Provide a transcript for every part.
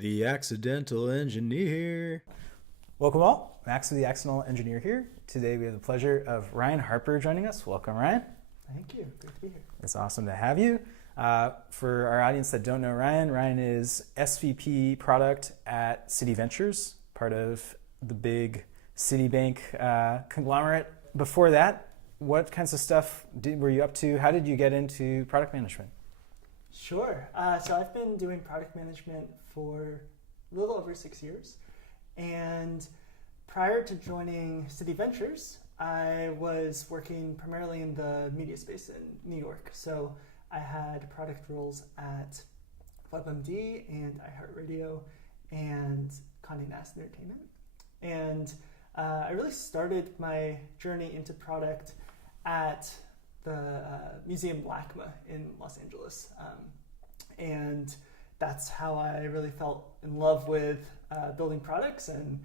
The Accidental Engineer. Welcome all. Max of the Accidental Engineer here. Today we have the pleasure of Ryan Harper joining us. Welcome, Ryan. Thank you. Great to be here. It's awesome to have you. For our audience that don't know Ryan, Ryan is SVP product at Citi Ventures, part of the big Citibank conglomerate. Before that, what kinds of stuff were you up to? How did you get into product management? Sure. So I've been doing product management for a little over 6 years. And prior to joining Citi Ventures, I was working primarily in the media space in New York. So I had product roles at WebMD and iHeartMedia and Conde Naste Entertainment. And I really started my journey into product at the Museum LACMA in Los Angeles. And that's how I really felt in love with building products and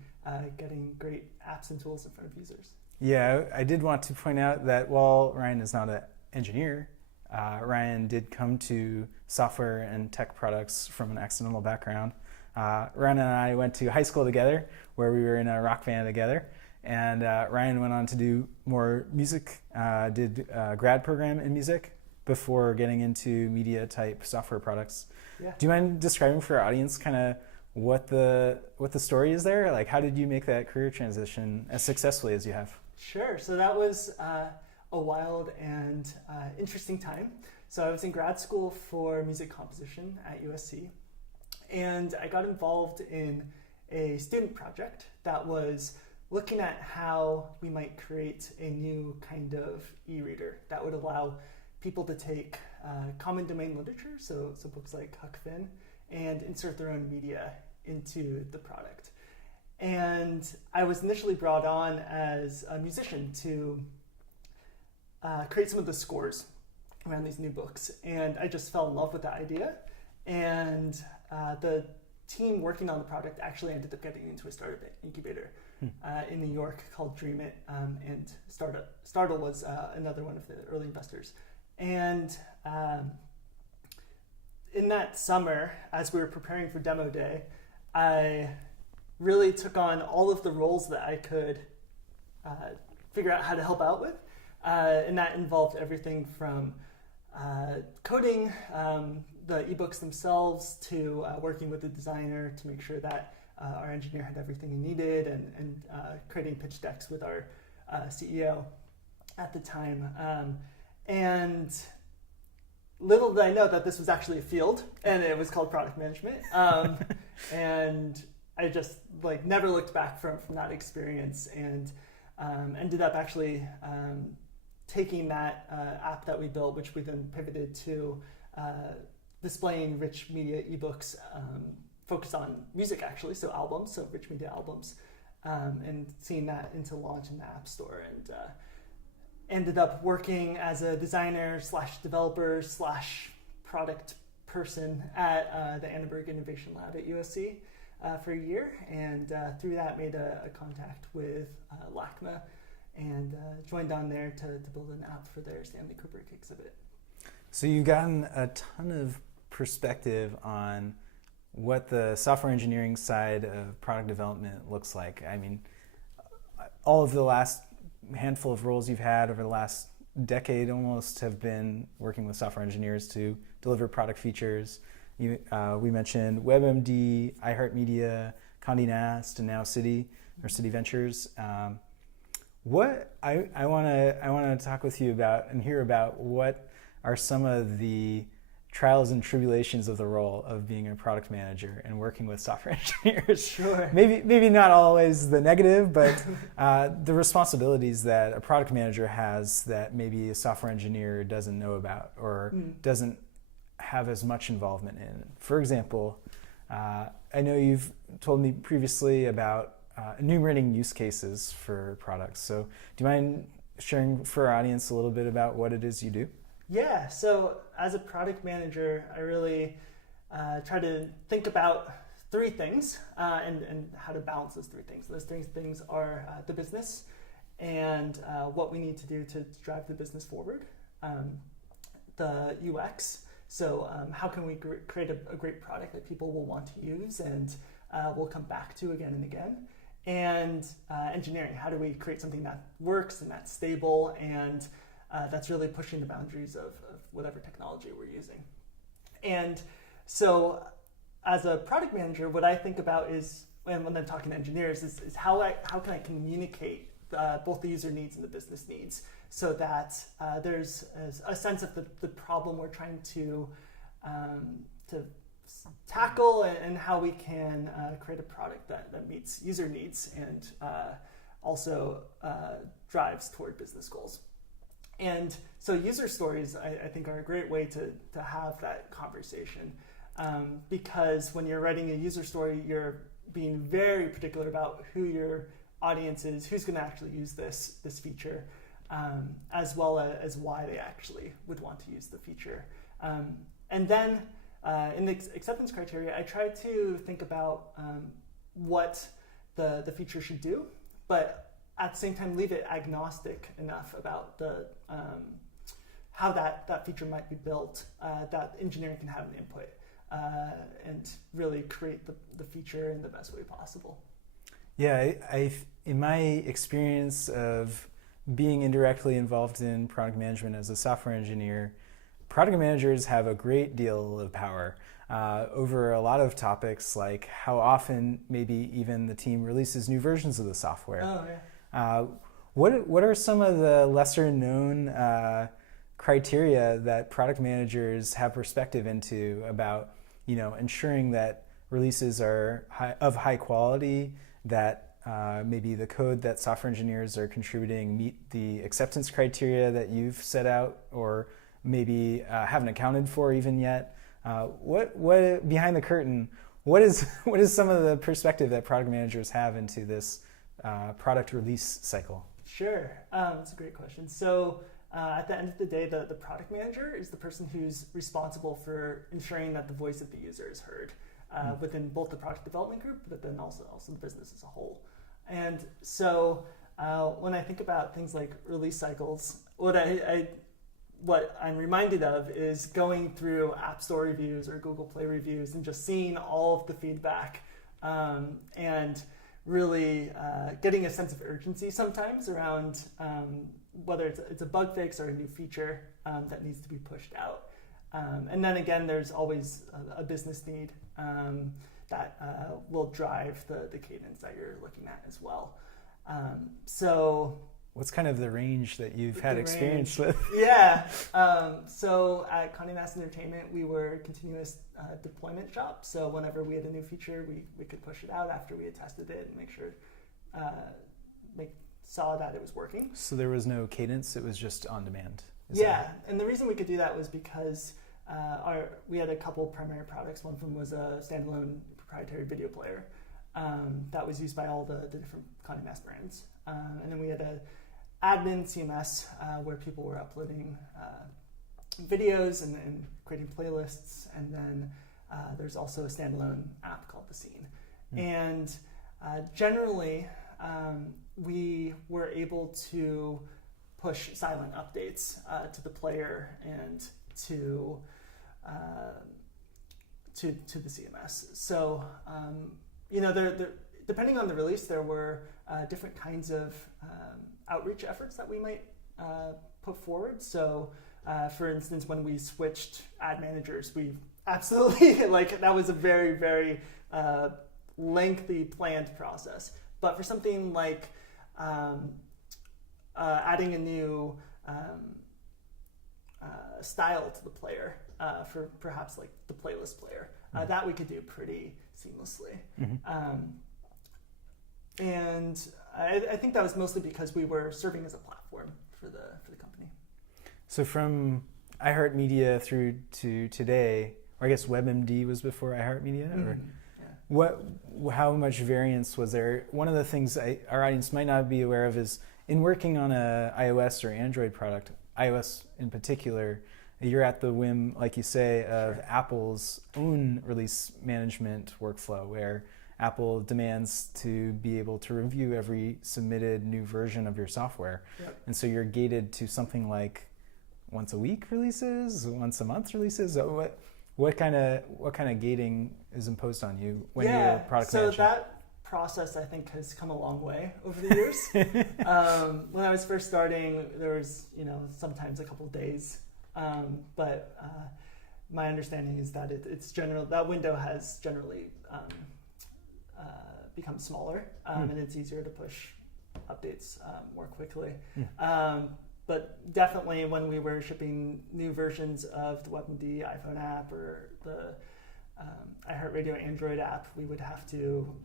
getting great apps and tools in front of users. Yeah, I did want to point out that while Ryan is not an engineer, Ryan did come to software and tech products from an accidental background. Ryan and I went to high school together, where we were in a rock band together. And Ryan went on to do more music, did a grad program in music before getting into media type software products. Yeah. Do you mind describing for our audience kind of what the story is there? Like, how did you make that career transition as successfully as you have? Sure. So that was a wild and interesting time. So I was in grad school for music composition at USC, and I got involved in a student project that was looking at how we might create a new kind of e-reader that would allow people to take common domain literature, so books like Huck Finn, and insert their own media into the product. And I was initially brought on as a musician to create some of the scores around these new books. And I just fell in love with the idea. And the team working on the product actually ended up getting into a startup incubator in New York called Dream It, and Startle was another one of the early investors. And in that summer, as we were preparing for demo day, I really took on all of the roles that I could figure out how to help out with, and that involved everything from coding the ebooks themselves to working with the designer to make sure that our engineer had everything he needed, and creating pitch decks with our CEO at the time. And little did I know that this was actually a field, and it was called product management. And I just never looked back from that experience, and ended up actually taking that app that we built, which we then pivoted to displaying rich media ebooks, focused on music actually, so albums, so rich media albums, and seeing that into launch in the App Store, and ended up working as a designer / developer / product person at the Annenberg Innovation Lab at USC for a year, and through that made a contact with LACMA, and joined on there to build an app for their Stanley Kubrick exhibit. So you've gotten a ton of perspective on what the software engineering side of product development looks like. I mean, all of the last handful of roles you've had over the last decade almost have been working with software engineers to deliver product features. We mentioned WebMD, iHeartMedia, Conde Naste, and now Citi Ventures. What I want to talk with you about and hear about what are some of the trials and tribulations of the role of being a product manager and working with software engineers. Sure. Maybe not always the negative, but the responsibilities that a product manager has that maybe a software engineer doesn't know about or doesn't have as much involvement in. For example, I know you've told me previously about enumerating use cases for products. So do you mind sharing for our audience a little bit about what it is you do? Yeah, so as a product manager, I really try to think about three things and how to balance those three things. Those three things are the business and what we need to do to drive the business forward, the UX, So how can we create a great product that people will want to use and will come back to again and again? And engineering, how do we create something that works and that's stable and that's really pushing the boundaries of whatever technology we're using? And so as a product manager, what I think about is, when I'm talking to engineers, is how can I communicate both the user needs and the business needs so that there's a sense of the problem we're trying to tackle and how we can create a product that meets user needs and also drives toward business goals. And so user stories, I think, are a great way to have that conversation because when you're writing a user story, you're being very particular about who your audience is, who's going to actually use this feature, as well as why they actually would want to use the feature. And then in the acceptance criteria, I try to think about what the feature should do, but at the same time leave it agnostic enough about the how that feature might be built, that engineering can have an input and really create the feature in the best way possible. Yeah, I in my experience of being indirectly involved in product management as a software engineer, product managers have a great deal of power over a lot of topics, like how often maybe even the team releases new versions of the software. Oh, yeah. What are some of the lesser known criteria that product managers have perspective into about, ensuring that releases are of high quality, that maybe the code that software engineers are contributing meet the acceptance criteria that you've set out or maybe haven't accounted for even yet? What behind the curtain, what is some of the perspective that product managers have into this product release cycle? Sure, that's a great question. So at the end of the day, the product manager is the person who's responsible for ensuring that the voice of the user is heard within both the product development group, but then also the business as a whole. And so when I think about things like release cycles, what I'm reminded of is going through App Store reviews or Google Play reviews and just seeing all of the feedback and really getting a sense of urgency sometimes around whether it's a bug fix or a new feature that needs to be pushed out. And then again, there's always a business need that will drive the cadence that you're looking at as well. So what's kind of the range that you've had experience with? Yeah. So at Conde Naste Entertainment, we were a continuous deployment shop. So whenever we had a new feature, we could push it out after we had tested it and make sure, saw that it was working. So there was no cadence, it was just on demand? And the reason we could do that was because we had a couple primary products. One of them was a standalone proprietary video player that was used by all the different Conde Nast brands. And then we had a admin CMS where people were uploading videos and creating playlists. And then there's also a standalone app called The Scene. And generally, we were able to push silent updates to the player and to the CMS. So, depending on the release, there were different kinds of outreach efforts that we might put forward. So, for instance, when we switched ad managers, we absolutely, that was a very, very lengthy planned process. But for something like adding a new style to the player for perhaps like the playlist player, that we could do pretty seamlessly. And I think that was mostly because we were serving as a platform for the company. So from iHeartMedia through to today, or I guess WebMD was before iHeartMedia, or how much variance was there? One of the things our audience might not be aware of is in working on a iOS or Android product, iOS in particular, you're at the whim, like you say, of Apple's own release management workflow, where Apple demands to be able to review every submitted new version of your software. And so you're gated to something like once a week releases, once a month releases? What kind of gating is imposed on you when you're a product manager? So that process, I think, has come a long way over the years. When I was first starting, there was, sometimes a couple of days, but my understanding is that that window has generally become smaller, and it's easier to push updates more quickly. But definitely when we were shipping new versions of the WebMD iPhone app or the iHeartRadio Android app, we would have to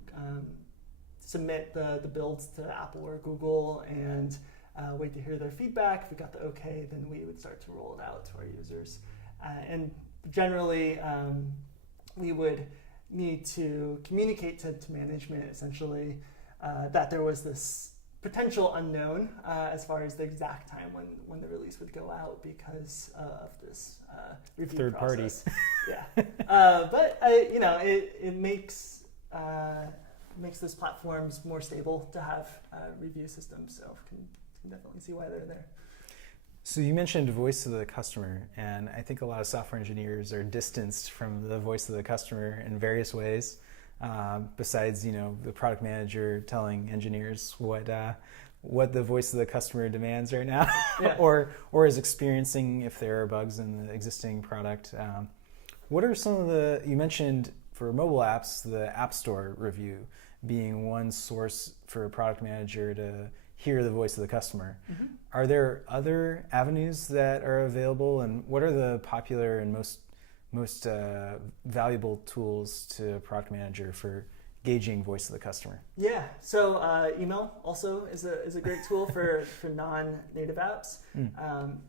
submit the builds to Apple or Google and wait to hear their feedback. If we got the okay, then we would start to roll it out to our users. And generally, we would need to communicate to management, essentially, that there was this potential unknown as far as the exact time when the release would go out because of this review third process. Party. Yeah, but it makes those platforms more stable to have review systems. So can definitely see why they're there. So you mentioned voice of the customer, and I think a lot of software engineers are distanced from the voice of the customer in various ways. Besides, the product manager telling engineers what the voice of the customer demands right now, Yeah. or is experiencing if there are bugs in the existing product. What are some of you mentioned for mobile apps, the App Store review being one source for a product manager to hear the voice of the customer. Mm-hmm. Are there other avenues that are available, and what are the popular and most valuable tools to a product manager for gauging voice of the customer? Yeah, so email also is a great tool for non-native apps.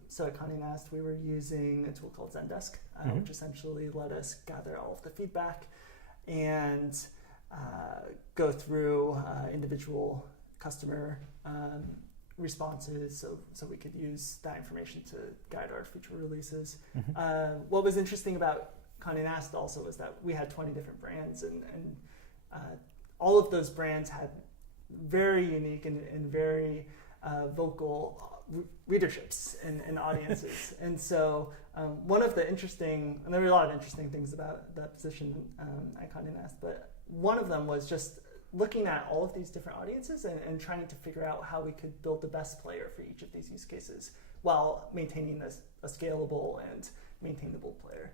So at Conde Naste, we were using a tool called Zendesk, which essentially let us gather all of the feedback and go through individual customer responses, so we could use that information to guide our future releases. What was interesting about Conde Naste also was that we had 20 different brands, and all of those brands had very unique and very vocal readerships and audiences. And so one of the interesting, and there were a lot of interesting things about that position at Conde Naste, but one of them was just looking at all of these different audiences and trying to figure out how we could build the best player for each of these use cases while maintaining a scalable and maintainable player.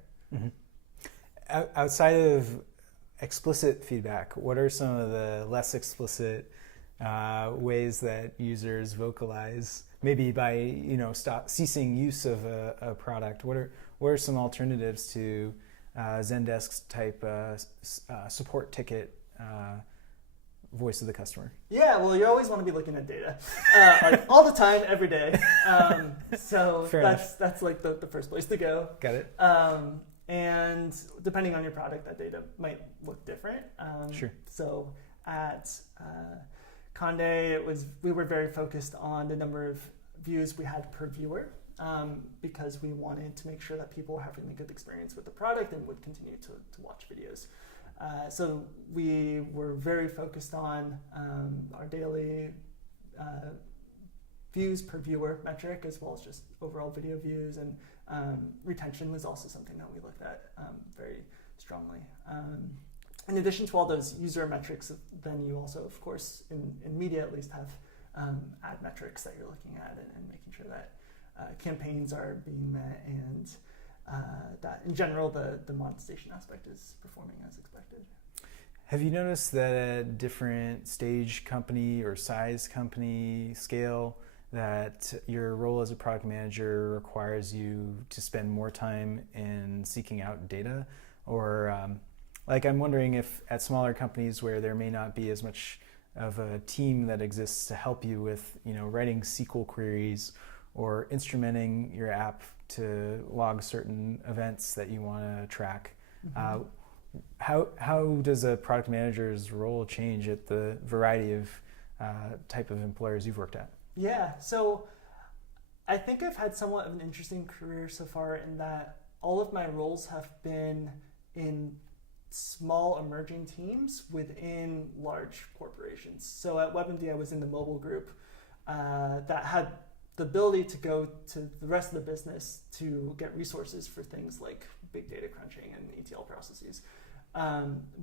Outside of explicit feedback, what are some of the less explicit ways that users vocalize, maybe by ceasing use of a product? What are some alternatives to Zendesk's type support ticket voice of the customer? Yeah, well, you always want to be looking at data, like all the time, every day. So that's like the first place to go. Got it. And depending on your product, that data might look different. Sure. So at Conde, we were very focused on the number of views we had per viewer, because we wanted to make sure that people were having a good experience with the product and would continue to watch videos. So we were very focused on our daily views per viewer metric, as well as just overall video views, and retention was also something that we looked at very strongly. In addition to all those user metrics, then you also, of course, in media at least, have ad metrics that you're looking at and making sure that campaigns are being met, and that in general the monetization aspect is performing as expected. Have you noticed that at different stage company or size company scale, that your role as a product manager requires you to spend more time in seeking out data? Or I'm wondering if at smaller companies where there may not be as much of a team that exists to help you with writing SQL queries or instrumenting your app to log certain events that you want to track. How does a product manager's role change at the variety of type of employers you've worked at? Yeah, so I think I've had somewhat of an interesting career so far in that all of my roles have been in small emerging teams within large corporations. So at WebMD, I was in the mobile group that had the ability to go to the rest of the business to get resources for things like big data crunching and ETL processes,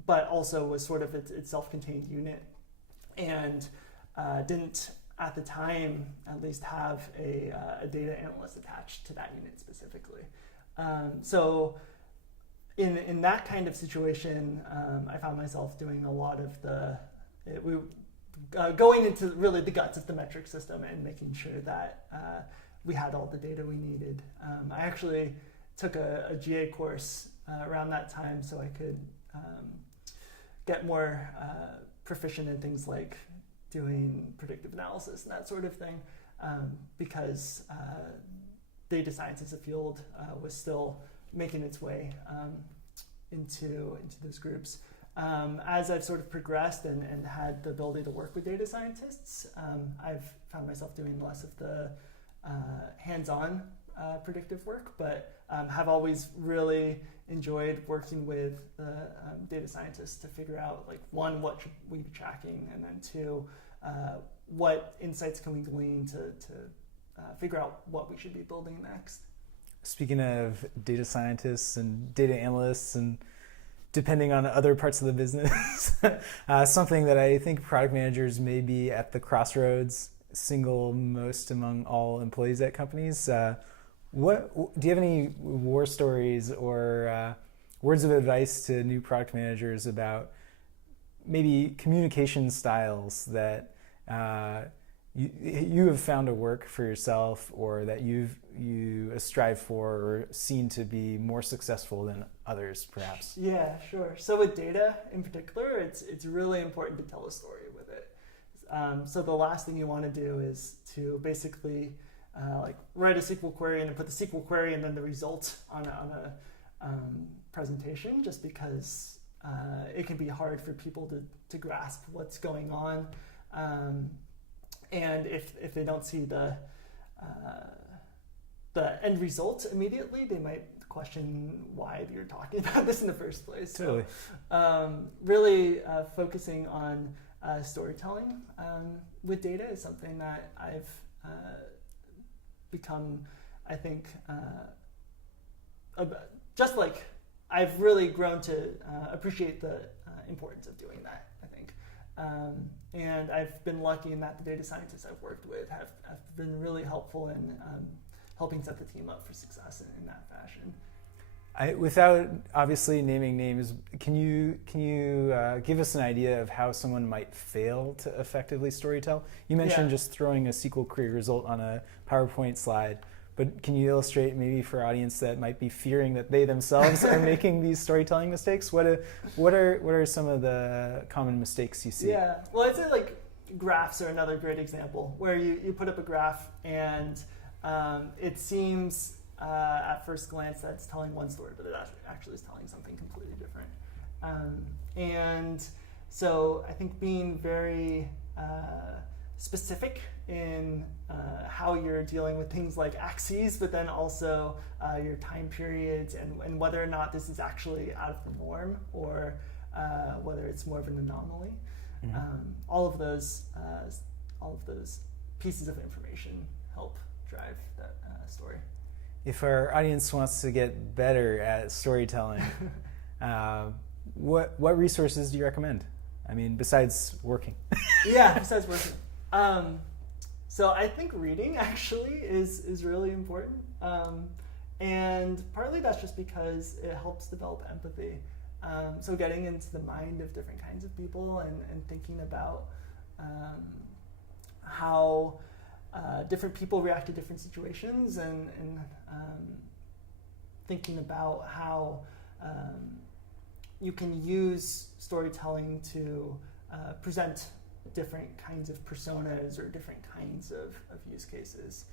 but also was sort of its self-contained unit, and didn't at the time at least have a data analyst attached to that unit specifically. So in that kind of situation, I found myself doing a lot of going into really the guts of the metric system and making sure that we had all the data we needed. I actually took a GA course around that time so I could get more proficient in things like doing predictive analysis and that sort of thing, because data science as a field was still making its way into those groups. As I've sort of progressed and had the ability to work with data scientists, I've found myself doing less of the hands-on predictive work, but have always really enjoyed working with the data scientists to figure out, like, one, what should we be tracking, and then two, what insights can we glean to figure out what we should be building next. Speaking of data scientists and data analysts and depending on other parts of the business, something that I think product managers may be at the crossroads, single most among all employees at companies. What do you have any war stories or words of advice to new product managers about maybe communication styles that you have found to work for yourself, or that you strive for or seen to be more successful than others, perhaps? Yeah, sure. So with data in particular, it's really important to tell a story with it. So the last thing you want to do is to basically like write a SQL query and then put the SQL query and then the result on a presentation, just because it can be hard for people to grasp what's going on. And if they don't see the end result immediately, they might question why you're talking about this in the first place. Totally. So, really focusing on storytelling with data is something that I've become, I think, just like I've really grown to appreciate the importance of doing that, I think. And I've been lucky in that the data scientists I've worked with have been really helpful in helping set the team up for success in that fashion. Without obviously naming names, can you give us an idea of how someone might fail to effectively storytell? You mentioned just throwing a SQL query result on a PowerPoint slide, but can you illustrate maybe for an audience that might be fearing that they themselves are making these storytelling mistakes? What are some of the common mistakes you see? Yeah, well, I'd say like graphs are another great example where you put up a graph and it seems at first glance that it's telling one story, but it actually is telling something completely different. And so I think being very specific in how you're dealing with things like axes, but then also your time periods and whether or not this is actually out of the norm or whether it's more of an anomaly. Mm-hmm. All of those pieces of information help drive that story. If our audience wants to get better at storytelling, what resources do you recommend? I mean, besides working. Yeah, besides working. So I think reading actually is really important. And partly that's just because it helps develop empathy. So getting into the mind of different kinds of people and thinking about how different people react to different situations and thinking about how you can use storytelling to present different kinds of personas or different kinds of use cases.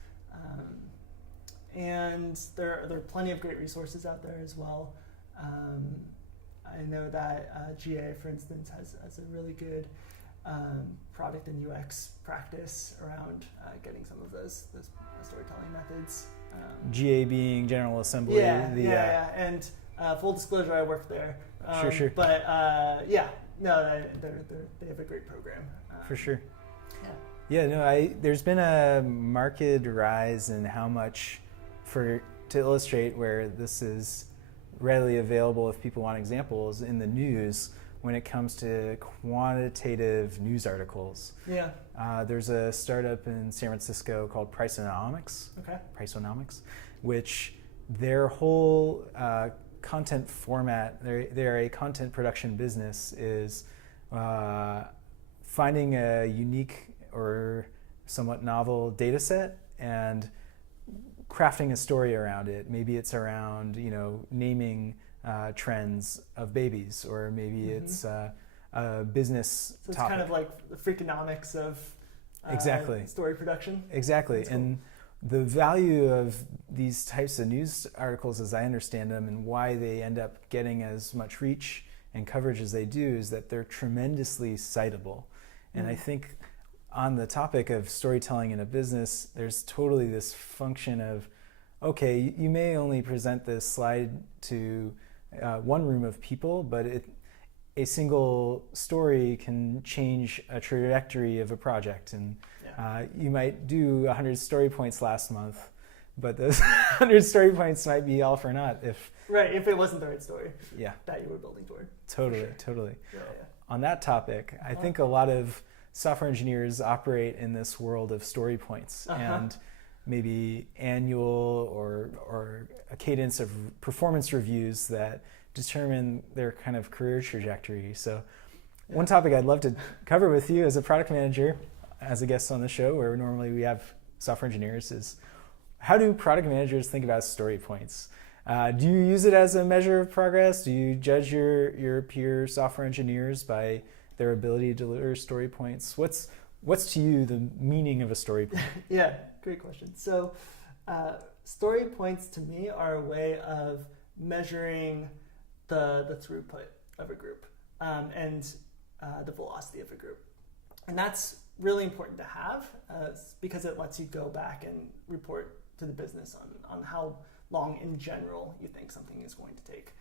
And there are plenty of great resources out there as well. I know that GA, for instance, has a really good product and UX practice around getting some of those storytelling methods. GA being General Assembly. Yeah. And full disclosure, I work there. Sure. But they have a great program. For sure. Yeah, no, there's been a marked rise in how much, to illustrate where this is readily available if people want examples, in the news when it comes to quantitative news articles. Yeah. There's a startup in San Francisco called Priceonomics, which their whole content format, they're a content production business, is finding a unique or somewhat novel data set and crafting a story around it. Maybe it's around, naming trends of babies, or maybe it's a business So it's topic. kind of like the freakonomics of Exactly. story production. Exactly. That's cool. And the value of these types of news articles, as I understand them, and why they end up getting as much reach and coverage as they do, is that they're tremendously citable. And I think on the topic of storytelling in a business, there's totally this function of, okay, you may only present this slide to one room of people, but a single story can change a trajectory of a project. And you might do 100 story points last month, but those 100 story points might be all for naught if it wasn't the right story yeah, that you were building toward. totally. Yeah. On that topic, I think a lot of software engineers operate in this world of story points and maybe annual or a cadence of performance reviews that determine their kind of career trajectory. So one topic I'd love to cover with you as a product manager, as a guest on the show, where normally we have software engineers, is how do product managers think about story points? Do you use it as a measure of progress? Do you judge your peer software engineers by their ability to deliver story points? What's to you the meaning of a story point? Yeah, great question. So story points to me are a way of measuring the throughput of a group and the velocity of a group. And that's really important to have because it lets you go back and report to the business on how long in general you think something is going to take.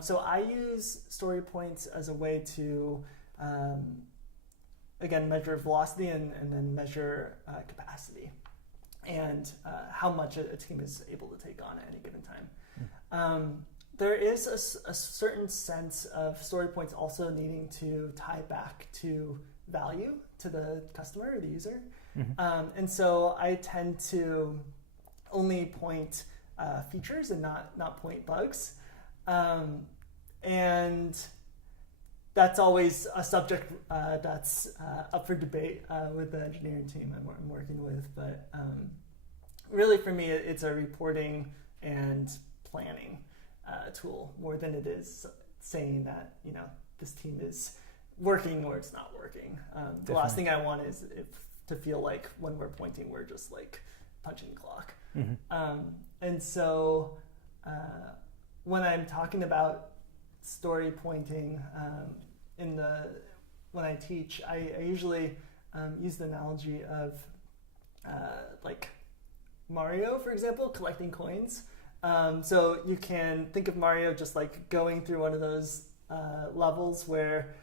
So I use story points as a way to again, measure velocity and then measure capacity and how much a team is able to take on at any given time. There is a certain sense of story points also needing to tie back to value to the customer or the user. And so I tend to only point features and not point bugs. And that's always a subject that's up for debate with the engineering team I'm working with. But really for me, it's a reporting and planning tool more than it is saying that, this team is working or it's not working. The last thing I want is to feel like when we're pointing, we're just like punching the clock. And so when I'm talking about story pointing when I teach, I usually use the analogy of like Mario, for example, collecting coins. So you can think of Mario just like going through one of those levels where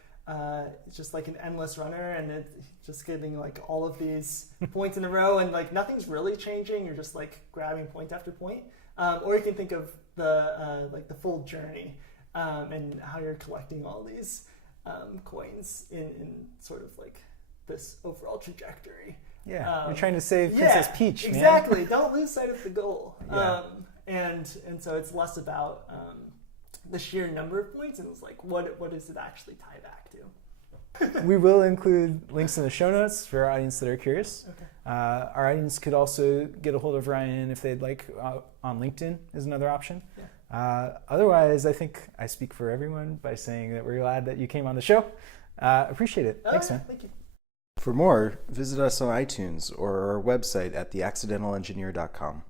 it's just like an endless runner and it's just getting like all of these points in a row and like nothing's really changing. You're just like grabbing point after point. Or you can think of the like the full journey and how you're collecting all these coins in sort of like this overall trajectory. Yeah, you're trying to save Princess Peach, man. Exactly. Don't lose sight of the goal. Yeah. And so it's less about the sheer number of points, and it's like what does it actually tie back to? We will include links in the show notes for our audience that are curious. Okay. Our audience could also get a hold of Ryan if they'd like on LinkedIn is another option. Yeah. Otherwise, I think I speak for everyone by saying that we're glad that you came on the show. Appreciate it. Thanks, man. Thank you. For more, visit us on iTunes or our website at theaccidentalengineer.com.